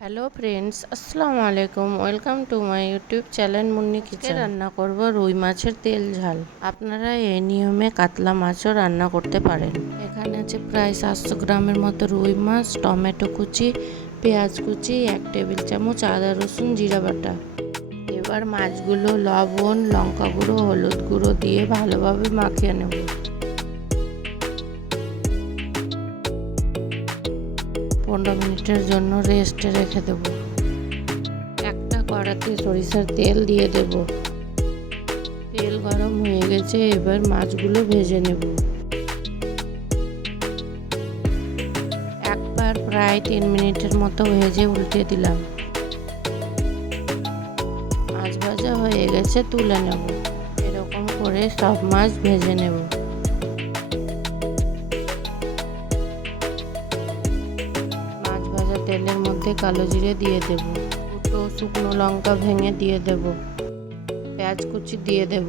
Hello friends, আসসালামু আলাইকুম। Welcome to my YouTube channel Munni kitchen. রান্না করব রুই মাছের তেল ঝাল। আপনারা এই নিয়মে কাতলা মাছও রান্না করতে পারেন। এখানে আছে প্রায় 700 গ্রামের মতো রুই মাছ, টমেটো কুচি, পেঁয়াজ কুচি, 1 টেবিল চামচ আদা রসুন জিরা বাটা। এবার মাছগুলো লবণ, লঙ্কা গুঁড়ো, হলুদ গুঁড়ো দিয়ে ভালোভাবে মাখিয়ে নেব। 15 মিনিটের জন্য রেস্টে রেখে দেব। একটা কড়াতে সরিষার তেল দিয়ে দেব। তেল গরম হয়ে গেছে, এবার মাছগুলো ভেজে নেব। একবার প্রায় 3 মিনিটের মতো ভেজে উল্টে দিলাম। মাছ ভাজা হয়ে গেছে, তুলে নেব। এরকম করে সব মাছ ভেজে নেব। তেলের মধ্যে কালো জিরে দিয়ে দেব, দুটো শুকনো লঙ্কা ভেঙে দিয়ে দেব, পেঁয়াজ কুচি দিয়ে দেব।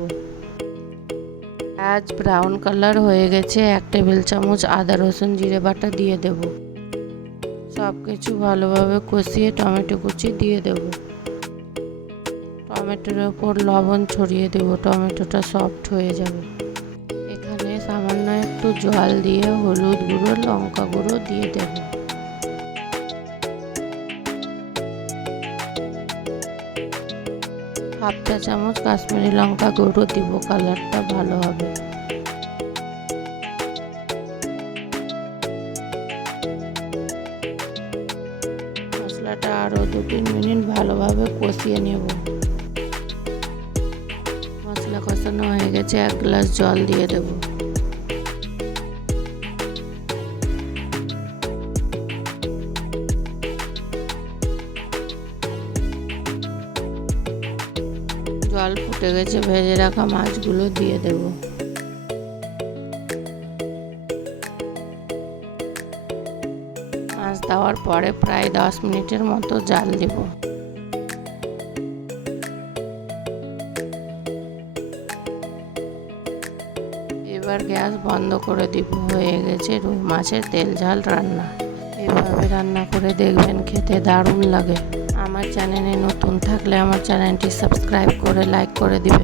পেঁয়াজ ব্রাউন কালার হয়ে গেছে, 1 টেবিল চামচ আদা রসুন জিরে বাটা দিয়ে দেব। সব কিছু ভালোভাবে কষিয়ে টমেটো কুচি দিয়ে দেব। টমেটোর ওপর লবণ ছড়িয়ে দেব, টমেটোটা সফট হয়ে যাবে। এখানে সামান্য একটু জল দিয়ে হলুদ গুঁড়ো লঙ্কা গুঁড়ো দিয়ে দেব। হাফ চা চামচ কাশ্মীরি লঙ্কা গুঁড়ো দিব, কালারটা ভালো হবে। মশলাটা আরও 2-3 মিনিট ভালোভাবে কষিয়ে নেব। মশলা কষানো হয়ে গেছে, 1 গ্লাস জল দিয়ে দেব। জল ফুটে গেছে, ভেজে রাখা মাছগুলো দিয়ে দেব। মাছ দেওয়ার পরে প্রায় 10 মিনিটের মতো জাল দেব। এবার গ্যাস বন্ধ করে দিব। হয়ে গেছে রুই মাছের তেল ঝাল রান্না। এভাবে রান্না করে দেখবেন, খেতে দারুণ লাগে। আমার চ্যানেলে নতুন থাকলে আমার চ্যানেলটি সাবস্ক্রাইব করে লাইক করে দিবেন।